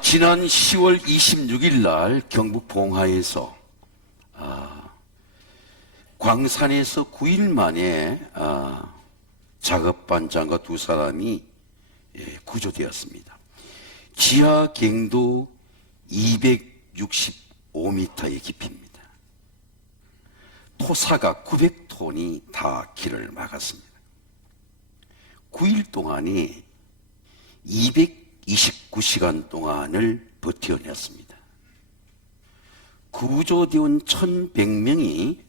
지난 10월 26일 날 경북 봉화에서 광산에서 9일 만에 작업반장과 두 사람이 구조되었습니다. 지하 갱도 265m의 깊이입니다. 토사가 900톤이 다 길을 막았습니다. 9일 동안에 229시간 동안을 버텨냈습니다. 구조대원 1100명이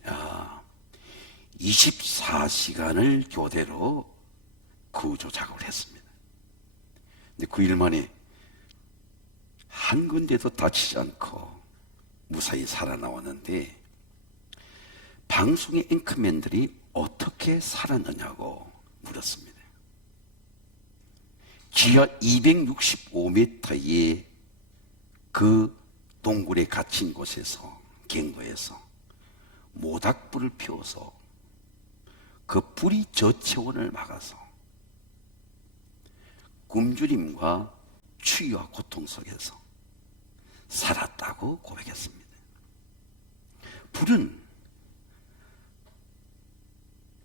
24시간을 교대로 구조 작업을 했습니다. 근데 9일 만에 한 군데도 다치지 않고 무사히 살아나왔는데, 방송의 앵커맨들이 어떻게 살았느냐고 물었습니다. 지하 265m의 그 동굴에 갇힌 곳에서, 갱도에서 모닥불을 피워서 그 불이 저체온을 막아서 굶주림과 추위와 고통 속에서 살았다고 고백했습니다. 불은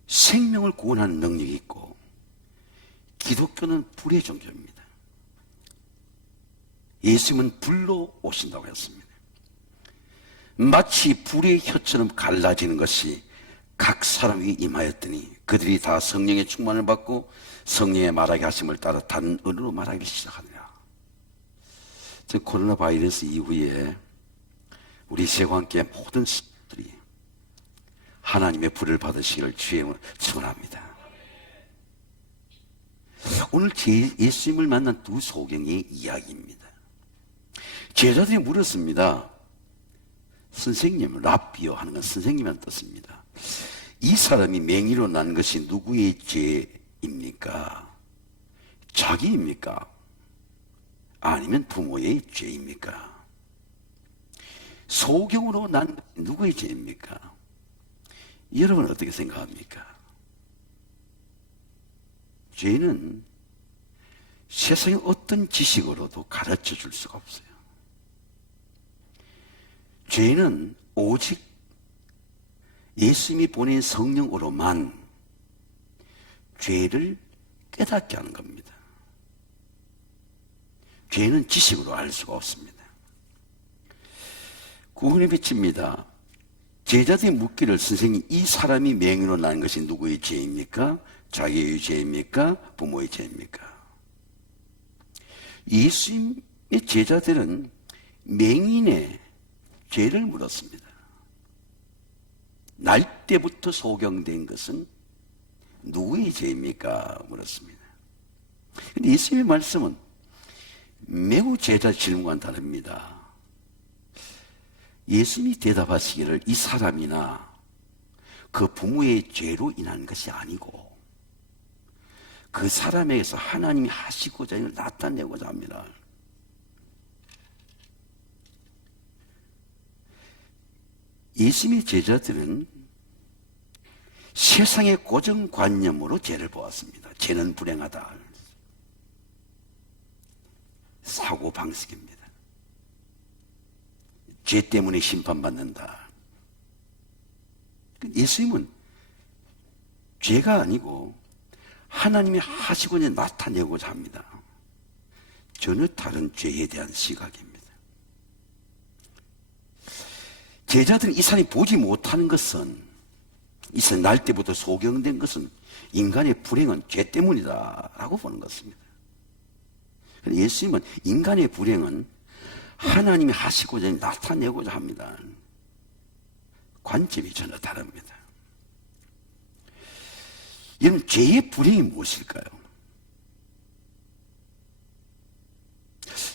생명을 구원하는 능력이 있고, 기독교는 불의 종교입니다. 예수님은 불로 오신다고 했습니다. 마치 불의 혀처럼 갈라지는 것이 각 사람 위에 임하였더니 그들이 다 성령의 충만을 받고 성령의 말하게 하심을 따라 다른 언어로 말하기 시작하느라. 코로나 바이러스 이후에 우리 세과 함께 모든 신들이 하나님의 불을 받으시기를 주의 축원합니다. 오늘 예수님을 만난 두 소경의 이야기입니다. 제자들이 물었습니다. 선생님, 랍비요 하는 건 선생님이라는 뜻입니다. 이 사람이 맹인으로 난 것이 누구의 죄입니까? 자기입니까? 아니면 부모의 죄입니까? 소경으로 난 누구의 죄입니까? 여러분 어떻게 생각합니까? 죄는 세상의 어떤 지식으로도 가르쳐 줄 수가 없어요. 죄는 오직 예수님이 보낸 성령으로만 죄를 깨닫게 하는 겁니다. 죄는 지식으로 알 수가 없습니다. 구원의 빛입니다. 제자들이 묻기를, 선생님, 이 사람이 맹인으로 난 것이 누구의 죄입니까? 자기의 죄입니까? 부모의 죄입니까? 예수님의 제자들은 맹인의 죄를 물었습니다. 날 때부터 소경된 것은 누구의 죄입니까? 물었습니다. 근데 예수님의 말씀은 매우 제자 질문과는 다릅니다. 예수님이 대답하시기를, 이 사람이나 그 부모의 죄로 인한 것이 아니고 그 사람에게서 하나님이 하시고자 하는 걸 나타내고자 합니다. 예수님의 제자들은 세상의 고정관념으로 죄를 보았습니다. 죄는 불행하다. 사고방식입니다. 죄 때문에 심판받는다. 예수님은 죄가 아니고 하나님이 하시고자 나타내고자 합니다. 전혀 다른 죄에 대한 시각입니다. 제자들은 이 사람이 보지 못하는 것은, 이 사람 날 때부터 소경된 것은 인간의 불행은 죄 때문이다 라고 보는 것입니다. 예수님은 인간의 불행은 하나님이 하시고자 나타내고자 합니다. 관점이 전혀 다릅니다. 여러분, 죄의 불행이 무엇일까요?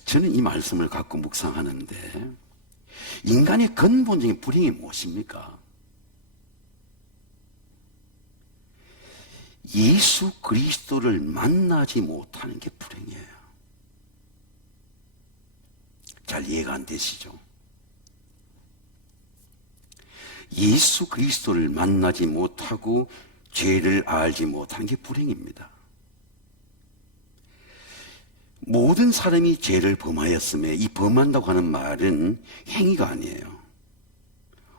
저는 이 말씀을 갖고 묵상하는데, 인간의 근본적인 불행이 무엇입니까? 예수 그리스도를 만나지 못하는 게 불행이에요. 잘 이해가 안 되시죠? 예수 그리스도를 만나지 못하고 죄를 알지 못하는 게 불행입니다. 모든 사람이 죄를 범하였음에, 이 범한다고 하는 말은 행위가 아니에요.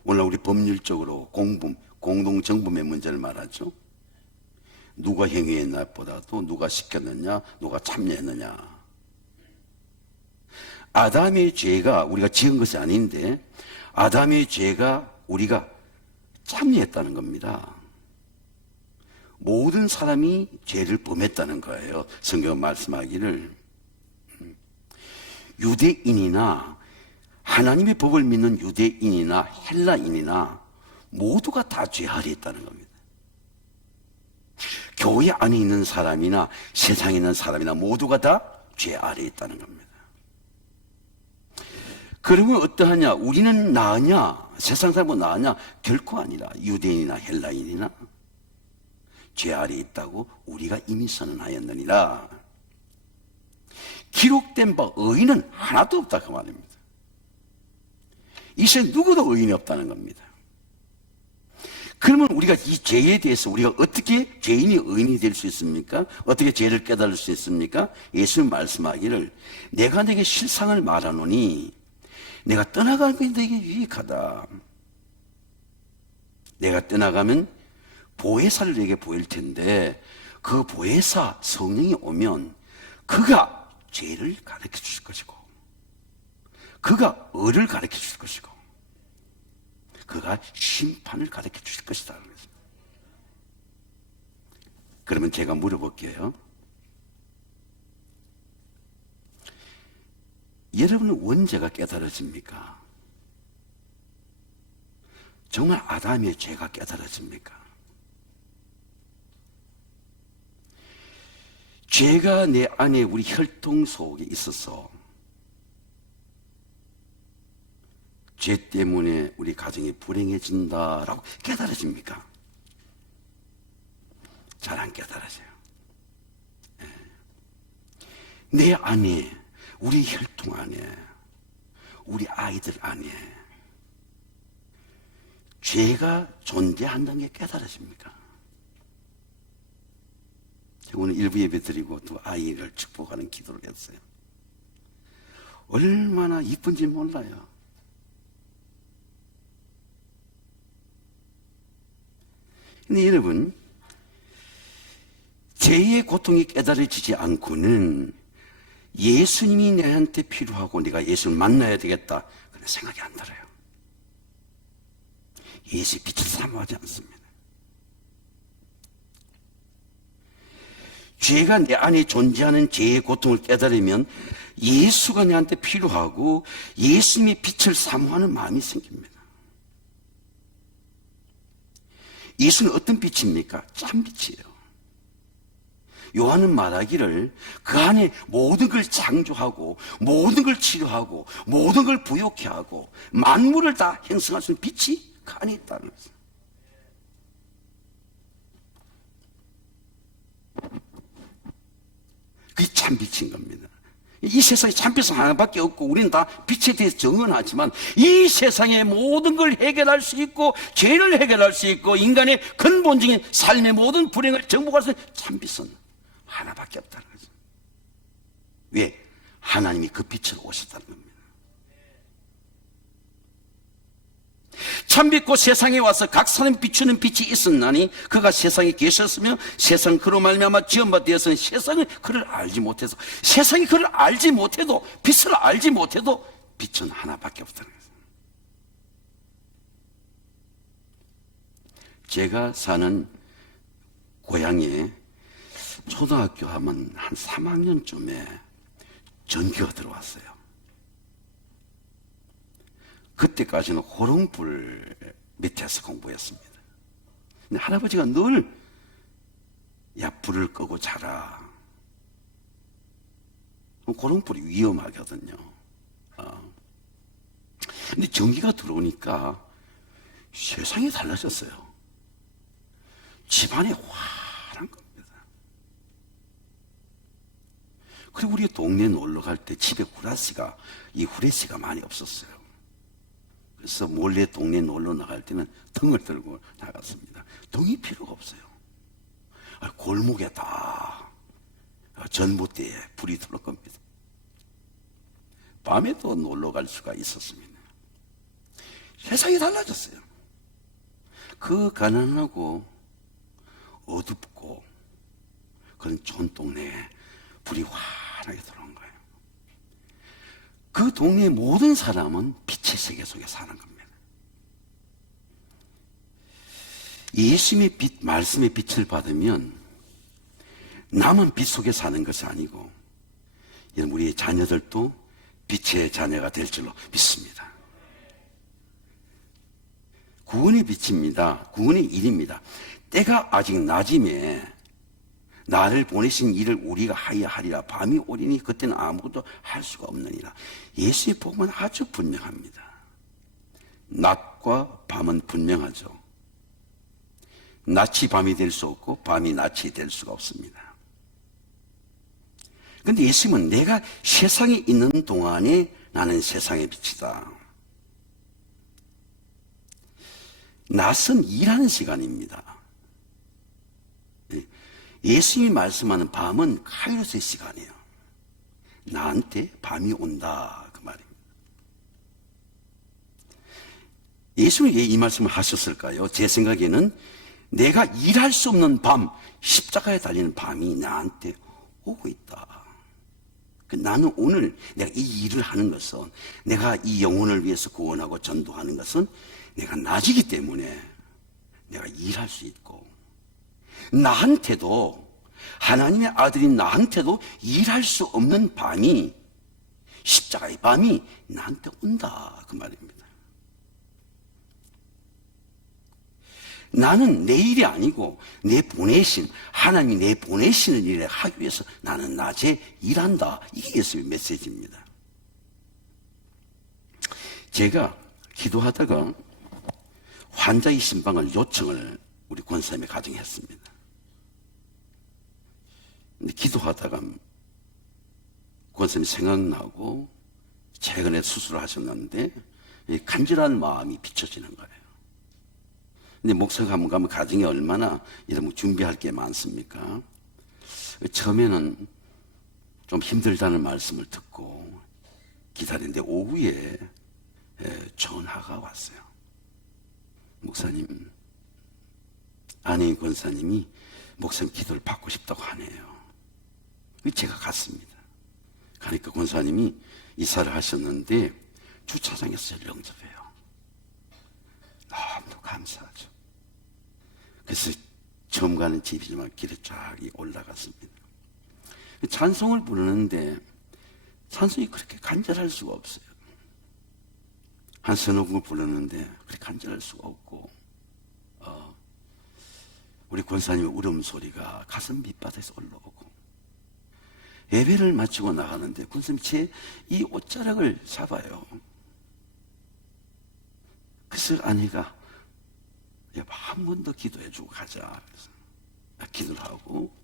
오늘 우리 법률적으로 공동정범의 문제를 말하죠. 누가 행위했냐보다도 누가 시켰느냐, 누가 참여했느냐. 아담의 죄가 우리가 지은 것이 아닌데 아담의 죄가 우리가 참여했다는 겁니다. 모든 사람이 죄를 범했다는 거예요. 성경은 말씀하기를 유대인이나 하나님의 법을 믿는 유대인이나 헬라인이나 모두가 다 죄아래 있다는 겁니다. 교회 안에 있는 사람이나 세상에 있는 사람이나 모두가 다 죄아래 있다는 겁니다. 그러면 어떠하냐? 우리는 나으냐? 세상 사람은 나으냐? 결코 아니라 유대인이나 헬라인이나 죄 아래 있다고 우리가 이미 선언하였느니라. 기록된 바 의인은 하나도 없다 그 말입니다. 이 세상에 누구도 의인이 없다는 겁니다. 그러면 우리가 이 죄에 대해서 우리가 어떻게 죄인이 의인이 될 수 있습니까? 어떻게 죄를 깨달을 수 있습니까? 예수님 말씀하기를 내가 내게 실상을 말하노니 내가 떠나가는 것이 내게 유익하다. 내가 떠나가면 보혜사를 내게 보일 텐데 그 보혜사 성령이 오면 그가 죄를 가르쳐 주실 것이고 그가 의를 가르쳐 주실 것이고 그가 심판을 가르쳐 주실 것이다. 그러면 제가 물어볼게요. 여러분은 언제가 깨달아집니까? 정말 아담의 죄가 깨달아집니까? 죄가 내 안에 우리 혈통 속에 있어서 죄 때문에 우리 가정이 불행해진다라고 깨달아집니까? 잘 안 깨달아져요. 내 안에, 우리 혈통 안에, 우리 아이들 안에 죄가 존재한다는 게 깨달아집니까? 오늘 일부 예배 드리고 또 아이를 축복하는 기도를 했어요. 얼마나 이쁜지 몰라요. 근데 여러분, 죄의 고통이 깨달아지지 않고는 예수님이 내한테 필요하고 내가 예수를 만나야 되겠다 그런 생각이 안 들어요. 예수의 빛을 사모하지 않습니다. 죄가 내 안에 존재하는 죄의 고통을 깨달으면 예수가 내한테 필요하고 예수님의 빛을 사모하는 마음이 생깁니다. 예수는 어떤 빛입니까? 짠빛이에요. 요한은 말하기를 그 안에 모든 걸 창조하고 모든 걸 치료하고 모든 걸 부욕케 하고 만물을 다 형성할 수 있는 빛이 그 안에 있다는 거죠. 그게 참빛인 겁니다. 이 세상에 참빛은 하나밖에 없고 우리는 다 빛에 대해서 정언하지만 이 세상의 모든 걸 해결할 수 있고 죄를 해결할 수 있고 인간의 근본적인 삶의 모든 불행을 정복할 수 있는 참빛은 하나밖에 없다는 거죠. 왜? 하나님이 그 빛을 오셨다는 겁니다. 참빛고 세상에 와서 각 사람 비추는 빛이 있었나니 그가 세상에 계셨으며 세상 그로 말미암아 지음바 되어서는 세상은 그를 알지 못해서 세상이 그를 알지 못해도 빛을 알지 못해도 빛은 하나밖에 없다는 거예요. 제가 사는 고향에 초등학교 하면 한 3학년쯤에 전기가 들어왔어요. 그때까지는 호롱불 밑에서 공부했습니다. 근데 할아버지가 늘 야, 불을 끄고 자라. 호롱불이 위험하거든요. 근데 전기가 들어오니까 세상이 달라졌어요. 집안이 환한 겁니다. 그리고 우리 동네 놀러 갈 때 집에 후레쉬가 많이 없었어요. 그래서 몰래 동네 놀러 나갈 때는 등을 들고 나갔습니다. 등이 필요가 없어요. 골목에 다 전봇대에 불이 들어올 겁니다. 밤에도 놀러 갈 수가 있었습니다. 세상이 달라졌어요. 그 가난하고 어둡고 그런 촌 동네에 불이 환하게 들어온 거예요. 그 동네의 모든 사람은 빛의 세계 속에 사는 겁니다. 예수님의 빛, 말씀의 빛을 받으면 나만 빛 속에 사는 것이 아니고 우리의 자녀들도 빛의 자녀가 될 줄로 믿습니다. 구원의 빛입니다. 구원의 일입니다. 때가 아직 낮임에 나를 보내신 일을 우리가 하여야 하리라. 밤이 오리니 그때는 아무것도 할 수가 없느니라. 예수의 복음은 아주 분명합니다. 낮과 밤은 분명하죠. 낮이 밤이 될 수 없고 밤이 낮이 될 수가 없습니다. 그런데 예수님은 내가 세상에 있는 동안에 나는 세상의 빛이다. 낮은 일하는 시간입니다. 예수님이 말씀하는 밤은 카이로스의 시간이에요. 나한테 밤이 온다 그 말입니다. 예수님이 왜 이 말씀을 하셨을까요? 제 생각에는 내가 일할 수 없는 밤, 십자가에 달리는 밤이 나한테 오고 있다. 나는 오늘 내가 이 일을 하는 것은, 내가 이 영혼을 위해서 구원하고 전도하는 것은 내가 낮이기 때문에 내가 일할 수 있고, 나한테도, 하나님의 아들인 나한테도 일할 수 없는 밤이, 십자가의 밤이 나한테 온다 그 말입니다. 나는 내 일이 아니고 내 보내신, 하나님이 내 보내시는 일을 하기 위해서 나는 낮에 일한다. 이게 예수의 메시지입니다. 제가 기도하다가 환자의 신방을 요청을 우리 권사님의 가정에 했습니다. 근데 기도하다가 권사님이 생각나고 최근에 수술을 하셨는데 간절한 마음이 비춰지는 거예요. 근데 목사가 가면 가정이 얼마나 이러면 준비할 게 많습니까? 처음에는 좀 힘들다는 말씀을 듣고 기다리는데 오후에 전화가 왔어요. 목사님, 아내인 권사님이 목사님 기도를 받고 싶다고 하네요. 제가 갔습니다. 가니까 권사님이 이사를 하셨는데 주차장에서 저를 영접해요. 너무 감사하죠. 그래서 처음 가는 집이지만 길에 쫙 올라갔습니다. 찬송을 부르는데 찬송이 그렇게 간절할 수가 없어요. 한 서너 곡을 부르는데 그렇게 간절할 수가 없고, 우리 권사님의 울음소리가 가슴 밑바닥에서 올라오고, 예배를 마치고 나가는데 권사님이 제 이 옷자락을 잡아요. 그래서 아내가 한 번 더 기도해주고 가자. 그래서 기도를 하고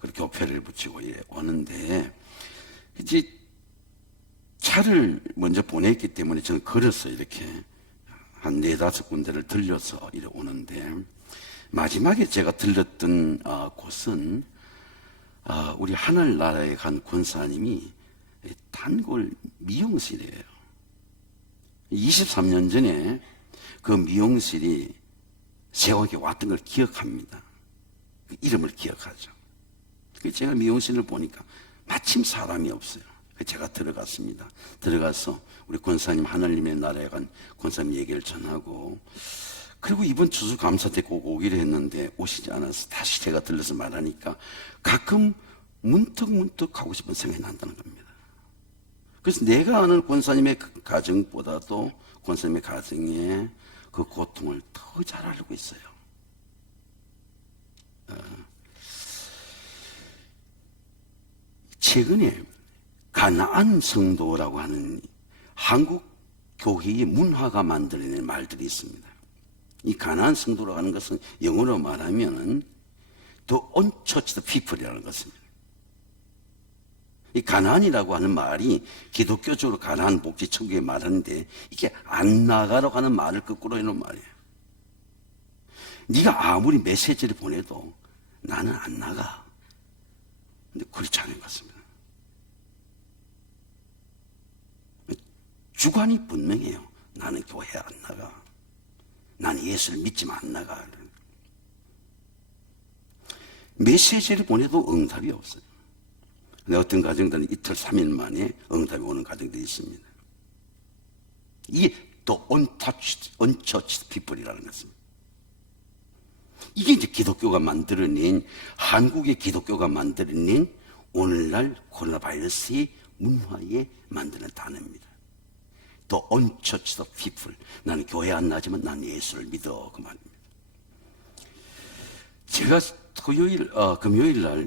그렇게 교패를 붙이고 오는데, 이제 차를 먼저 보냈기 때문에 저는 걸어서 이렇게 한 4-5 군데를 들려서 이렇게 오는데, 마지막에 제가 들렸던 곳은 우리 하늘나라에 간 권사님이 단골 미용실이에요. 23년 전에 그 미용실이 세월에 왔던 걸 기억합니다. 그 이름을 기억하죠. 제가 미용실을 보니까 마침 사람이 없어요. 제가 들어갔습니다. 들어가서 우리 권사님, 하나님의 나라에 간 권사님 얘기를 전하고, 그리고 이번 추수감사 때 꼭 오기로 했는데 오시지 않아서 다시 제가 들러서 말하니까 가끔 문득 가고 싶은 생각이 난다는 겁니다. 그래서 내가 아는 권사님의 가정보다도 권사님의 가정의 그 고통을 더 잘 알고 있어요. 최근에 가나안 성도라고 하는 한국 교회의 문화가 만들어낸 말들이 있습니다. 이 가나안 성도라고 하는 것은 영어로 말하면은 the unchurched people이라는 것입니다. 이 가나안이라고 하는 말이 기독교적으로 가나안 복지 천국에 말하는데, 이게 안 나가라고 하는 말을 거꾸로 해놓은 말이에요. 네가 아무리 메시지를 보내도 나는 안 나가. 근데 그렇지 않은 것 같습니다. 주관이 분명해요. 나는 교회 안 나가. 나는 예수를 믿지만 안 나가. 메시지를 보내도 응답이 없어요. 근데 어떤 가정들은 이틀, 3일 만에 응답이 오는 가정들이 있습니다. 이게 또 unchurched people이라는 것입니다. 이게 이제 기독교가 만들어낸, 한국의 기독교가 만들어낸 오늘날 코로나 바이러스의 문화에 만드는 단어입니다. 또 unchurched people. 나는 교회 안 나지만 난 예수를 믿어. 그 말입니다. 제가 금요일 날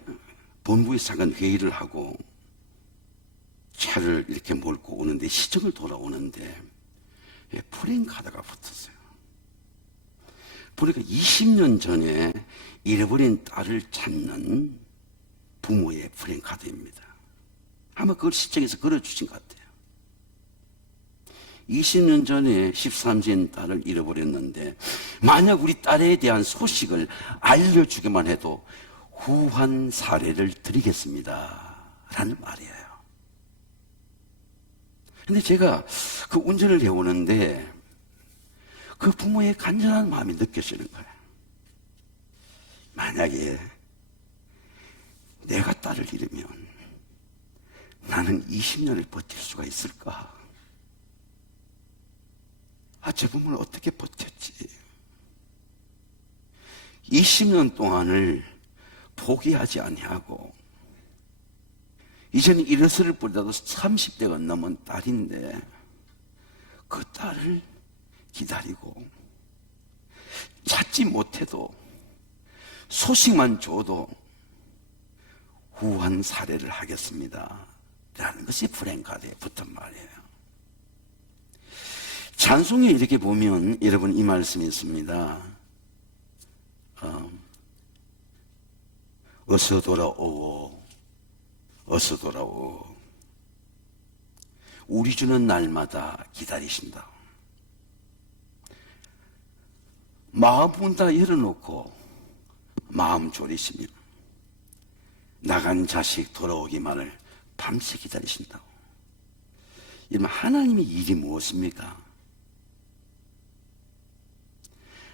본부에 잠깐 회의를 하고 차를 이렇게 몰고 오는데 시청을 돌아오는데 프랭카드가 붙었어요. 보니까 20년 전에 잃어버린 딸을 찾는 부모의 프랭카드입니다. 아마 그걸 시청에서 걸어주신 것 같아요. 20년 전에 13세인 딸을 잃어버렸는데 만약 우리 딸에 대한 소식을 알려주기만 해도 후한 사례를 드리겠습니다 라는 말이에요. 근데 제가 그 운전을 해오는데 그 부모의 간절한 마음이 느껴지는 거예요. 만약에 내가 딸을 잃으면 나는 20년을 버틸 수가 있을까? 저 부모는 어떻게 버텼지? 20년 동안을 포기하지 아니하고 이제는 일어서를 보다도 30대가 넘은 딸인데 그 딸을 기다리고 찾지 못해도 소식만 줘도 후한 사례를 하겠습니다 라는 것이 프랭카드에 붙은 말이에요. 찬송에 이렇게 보면 여러분 이 말씀이 있습니다. 어서 돌아오, 어서 돌아오. 우리 주는 날마다 기다리신다. 마음문 다 열어놓고 마음 졸이시며 나간 자식 돌아오기만을 밤새 기다리신다고. 여러분, 하나님의 일이 무엇입니까?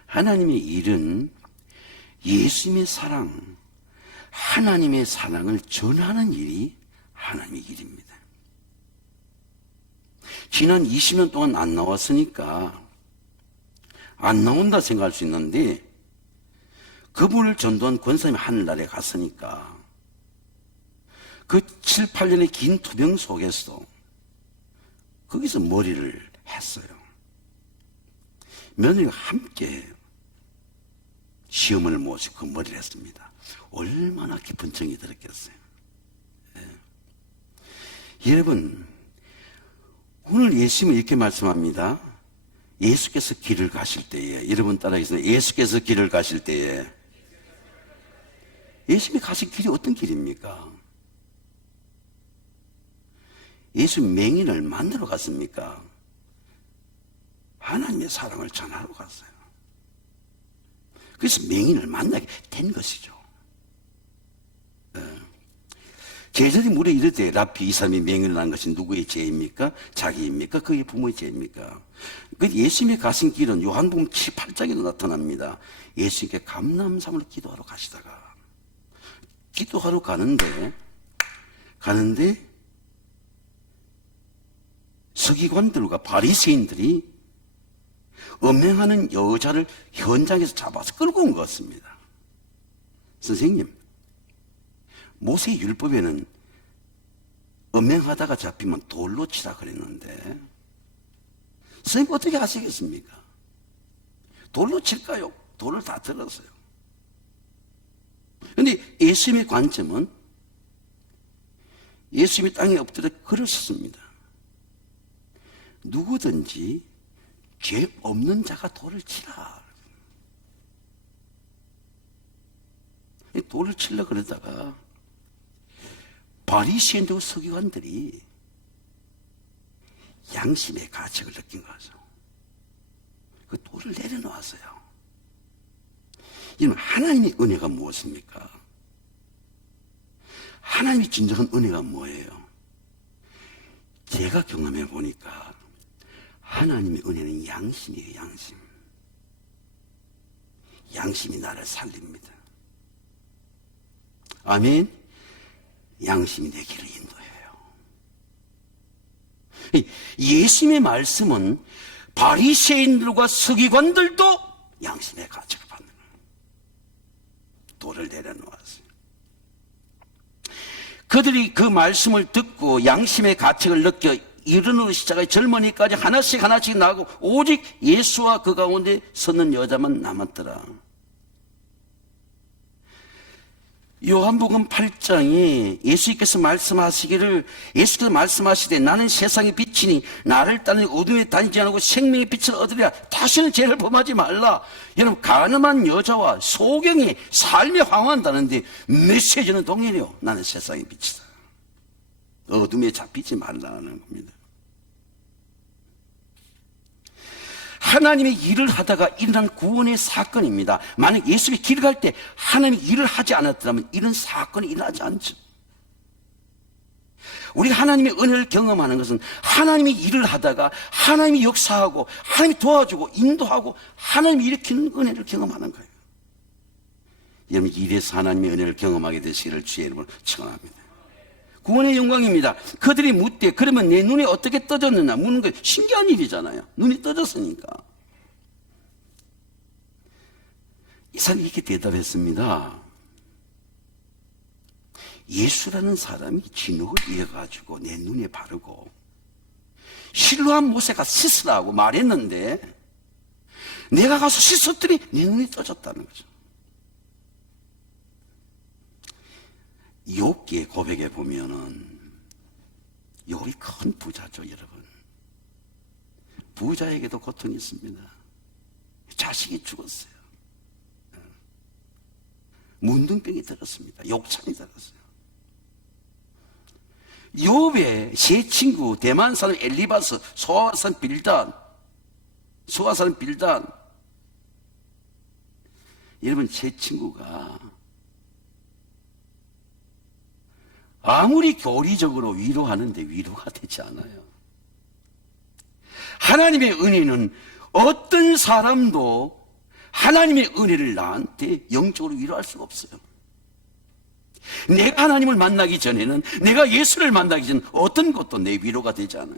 하나님의 일은 예수님의 사랑, 하나님의 사랑을 전하는 일이 하나님의 일입니다. 지난 20년 동안 안 나왔으니까 안 나온다 생각할 수 있는데 그분을 전도한 권사님이 하늘나라에 갔으니까 그 7, 8년의 긴 투병 속에서 거기서 머리를 했어요. 며느리가 함께 시어머니를 모시고 그 머리를 했습니다. 얼마나 깊은 정이 들었겠어요. 여러분, 오늘 예수님은 이렇게 말씀합니다. 예수께서 길을 가실 때에, 여러분 따라하겠습니다. 예수께서 길을 가실 때에, 예수님이 가신 길이 어떤 길입니까? 예수 맹인을 만나러 갔습니까? 하나님의 사랑을 전하러 갔어요. 그래서 맹인을 만나게 된 것이죠. 제자들이 물에 이르되 라피, 이 사람이 맹인을 낳은 것이 누구의 죄입니까? 자기입니까? 그의 부모의 죄입니까? 예수님의 가신 길은 요한복음 7, 8장에도 나타납니다. 예수님께 감람산으로 기도하러 가시다가 기도하러 가는데 서기관들과 바리새인들이 음행하는 여자를 현장에서 잡아서 끌고 온 것 같습니다. 선생님, 모세 율법에는 음행하다가 잡히면 돌로 치라 그랬는데 선생님 어떻게 하시겠습니까? 돌로 칠까요? 돌을 다 들었어요. 그런데 예수님의 관점은 예수님이 땅에 엎드려 걸으셨습니다. 누구든지 죄 없는 자가 돌을 치라. 돌을 치려고 그러다가 바리새인들과 서기관들이 양심의 가책을 느낀 거죠. 그 돌을 내려놓았어요. 이는 하나님의 은혜가 무엇입니까? 하나님의 진정한 은혜가 뭐예요? 제가 경험해 보니까 하나님의 은혜는 양심이에요. 양심. 양심이 나를 살립니다. 아멘. 양심이 내 길을 인도해요. 예수님의 말씀은 바리새인들과 서기관들도 양심의 가책을 받는 거예요. 돌을 내려놓았어요. 그들이 그 말씀을 듣고 양심의 가책을 느껴 이르는 시작해 젊은이까지 하나씩 나고 오직 예수와 그 가운데 서는 여자만 남았더라. 요한복음 8장에 예수께서 말씀하시되 나는 세상의 빛이니 나를 따르는 어둠에 다니지 않고 생명의 빛을 얻으리라. 다시는 죄를 범하지 말라. 여러분, 가늠한 여자와 소경이 삶에 황홀한다는데 메시지는 동일해요. 나는 세상의 빛이다. 어둠에 잡히지 말라는 겁니다. 하나님의 일을 하다가 일어난 구원의 사건입니다. 만약 예수가 길을 갈 때 하나님이 일을 하지 않았더라면 이런 사건이 일어나지 않죠. 우리가 하나님의 은혜를 경험하는 것은 하나님이 일을 하다가 하나님이 역사하고 하나님이 도와주고 인도하고 하나님이 일으키는 은혜를 경험하는 거예요. 여러분, 이래서 하나님의 은혜를 경험하게 되시기를 주의 이름으로 축원합니다. 구원의 영광입니다. 그들이 묻되 그러면 내 눈이 어떻게 떠졌느냐 묻는 거 신기한 일이잖아요. 눈이 떠졌으니까. 이 사람이 이렇게 대답했습니다. 예수라는 사람이 진흙을 이어가지고 내 눈에 바르고 실로한 모세가 씻으라고 말했는데 내가 가서 씻었더니 내 눈이 떠졌다는 거죠. 욥기의 고백에 보면은 욥이 큰 부자죠, 여러분. 부자에게도 고통이 있습니다. 자식이 죽었어요. 문둥병이 들었습니다. 욕창이 들었어요. 욥의 세 친구 대만 사람 엘리바스, 소아산 빌단. 여러분, 제 친구가 아무리 교리적으로 위로하는데 위로가 되지 않아요. 하나님의 은혜는 어떤 사람도 하나님의 은혜를 나한테 영적으로 위로할 수가 없어요. 내가 하나님을 만나기 전에는, 내가 예수를 만나기 전 어떤 것도 내 위로가 되지 않아요.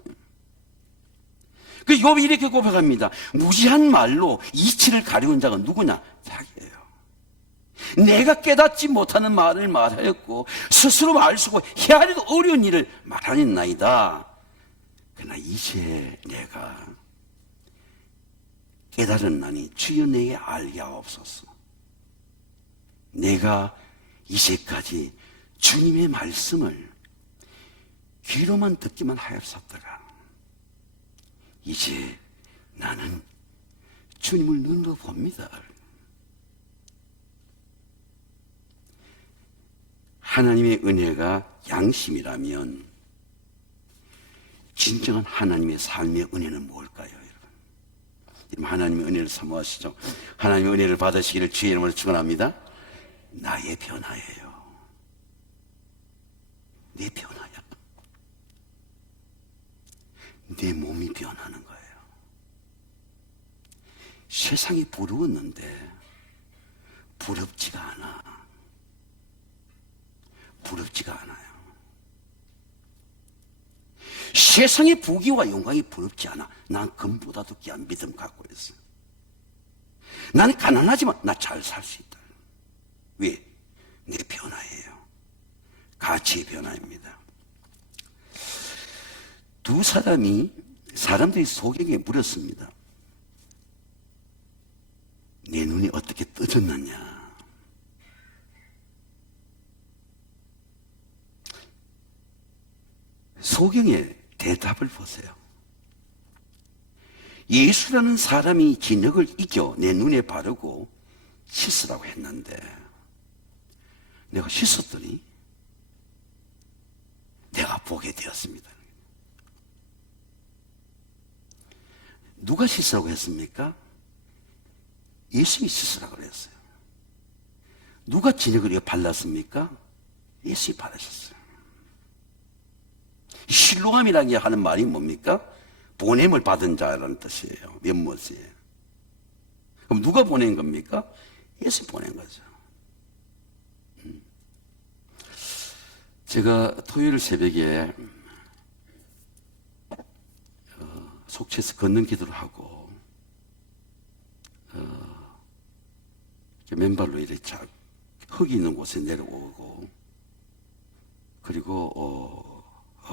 그 욥이 이렇게 고백합니다. 무지한 말로 이치를 가려운 자가 누구냐? 자기예요. 내가 깨닫지 못하는 말을 말하였고 스스로 말수고 헤아리도 어려운 일을 말하였나이다. 그러나 이제 내가 깨달았나니 주여 내게 알게 하옵소서. 내가 이제까지 주님의 말씀을 귀로만 듣기만 하였었다가 이제 나는 주님을 눈으로 봅니다. 하나님의 은혜가 양심이라면 진정한 하나님의 삶의 은혜는 뭘까요, 여러분? 하나님의 은혜를 사모하시죠. 하나님의 은혜를 받으시기를 주의 이름으로 축원합니다. 나의 변화예요. 내 변화야. 내 몸이 변하는 거예요. 세상이 부러웠는데 부럽지가 않아. 부럽지가 않아요. 세상의 부귀와 영광이 부럽지 않아. 난 금보다도 귀한 믿음 갖고 있어. 나는 가난하지만 나 잘 살 수 있다. 왜? 내 변화예요. 가치의 변화입니다. 두 사람들이 소경에게 물었습니다. 내 눈이 어떻게 떠졌느냐? 소경의 대답을 보세요. 예수라는 사람이 진흙을 이겨 내 눈에 바르고 씻으라고 했는데 내가 씻었더니 내가 보게 되었습니다. 누가 씻으라고 했습니까? 예수님이 씻으라고 그랬어요. 누가 진흙을 발랐습니까? 예수님이 받으셨어요. 실로암이라고 하는 말이 뭡니까? 보냄을 받은 자라는 뜻이에요. 연못이에요. 그럼 누가 보낸 겁니까? 예수님이 보낸 거죠. 제가 토요일 새벽에 속초에서 걷는 기도를 하고 맨발로 이렇게 흙이 있는 곳에 내려오고 그리고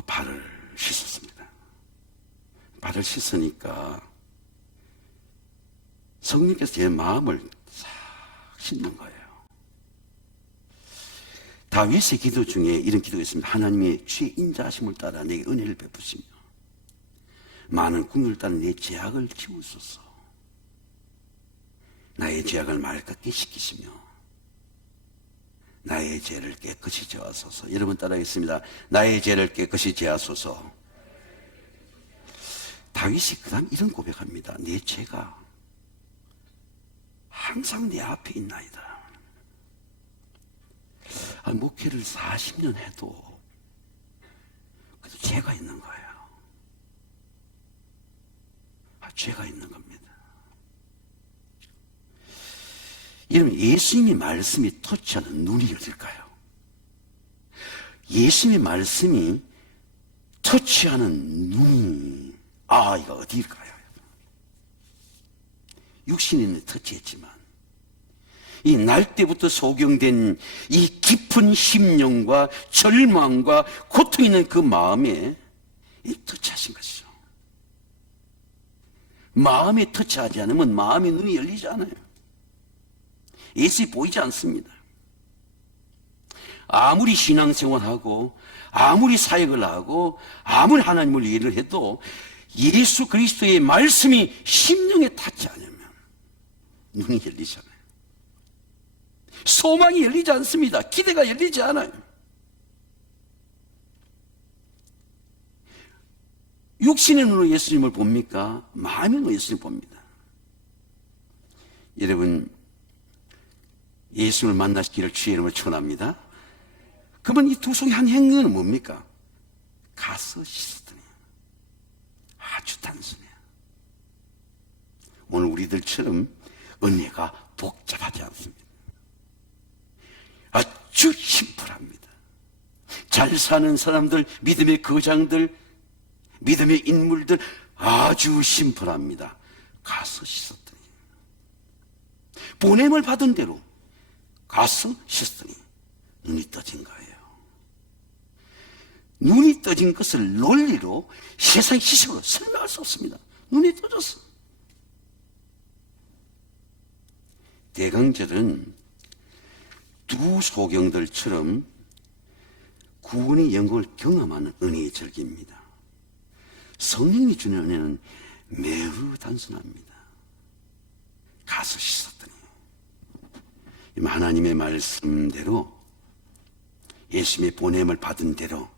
발을 씻었습니다. 발을 씻으니까 성령께서 제 마음을 싹 씻는 거예요. 다윗의 기도 중에 이런 기도가 있습니다. 하나님의 주의 인자하심을 따라 내게 은혜를 베푸시며 많은 국률을 따라 내 죄악을 지우소서. 나의 죄악을 맑게 씻기시며 나의 죄를 깨끗이 제하소서. 여러분 따라하겠습니다. 나의 죄를 깨끗이 제하소서. 다윗이 그 다음 이런 고백합니다. 내 죄가 항상 내 앞에 있나이다. 목회를 40년 해도 그래도 죄가 있는 거예요. 죄가 있는 겁니다. 여러분, 예수님의 말씀이 터치하는 눈이 어딜까요? 예수님의 말씀이 터치하는 눈이 이거 어디일까요? 육신이 터치했지만 이 날 때부터 소경된 이 깊은 심령과 절망과 고통이 있는 그 마음에 터치하신 것이죠. 마음에 터치하지 않으면 마음의 눈이 열리지 않아요. 예수님이 보이지 않습니다. 아무리 신앙생활하고 아무리 사역을 하고 아무리 하나님을 일을 해도 예수 그리스도의 말씀이 심령에 닿지 않으면 눈이 열리지 않아요. 소망이 열리지 않습니다. 기대가 열리지 않아요. 육신의 눈으로 예수님을 봅니까? 마음의 눈으로 예수님을 봅니다. 여러분, 예수님을 만나시기를 주의 이름으로 축원합니다. 그러면 이 두 손의 한 행위는 뭡니까? 가서 씻었더니. 아주 단순해요. 오늘 우리들처럼 은혜가 복잡하지 않습니다. 아주 심플합니다. 잘 사는 사람들, 믿음의 거장들, 믿음의 인물들 아주 심플합니다. 가서 씻었더니. 보냄을 받은 대로 가서 씻었더니 눈이 떠진 거예요. 눈이 떠진 것을 논리로 세상 지식으로 설명할 수 없습니다. 눈이 떠졌어. 대강절은 두 소경들처럼 구원의 영광을 경험하는 은혜의 절기입니다. 성령이 주는 은혜는 매우 단순합니다. 가서 씻었더니. 하나님의 말씀대로 예수님의 보냄을 받은 대로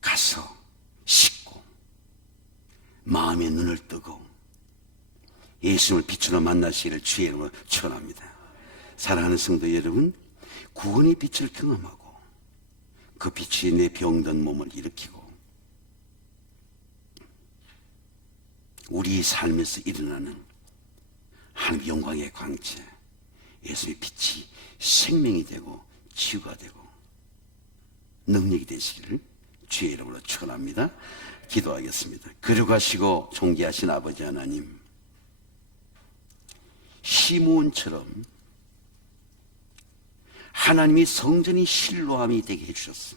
가서 씻고 마음의 눈을 뜨고 예수님을 빛으로 만나시기를 주의 이름으로 축원합니다. 사랑하는 성도 여러분, 구원의 빛을 경험하고 그 빛이 내 병든 몸을 일으키고 우리 삶에서 일어나는 하나님의 영광의 광채, 예수의 빛이 생명이 되고 치유가 되고 능력이 되시기를 주의 이름으로 축원합니다. 기도하겠습니다. 거룩하시고 존귀하신 아버지 하나님, 시므온처럼 하나님이 성전이 실로함이 되게 해주셨어.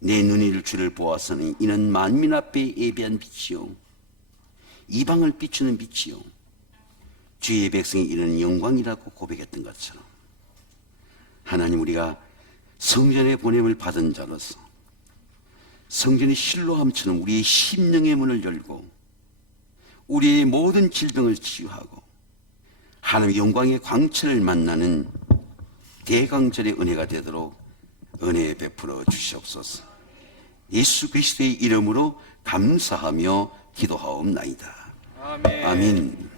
내 눈이 주를 보아서는 이는 만민 앞에 예비한 빛이요 이방을 비추는 빛이요 주의 백성이 이르는 영광이라고 고백했던 것처럼 하나님, 우리가 성전의 보냄을 받은 자로서 성전의 실로함처럼 우리의 심령의 문을 열고 우리의 모든 질병을 치유하고 하나님의 영광의 광채를 만나는 대강절의 은혜가 되도록 은혜 베풀어 주시옵소서. 예수 그리스도의 이름으로 감사하며 기도하옵나이다. 아멘.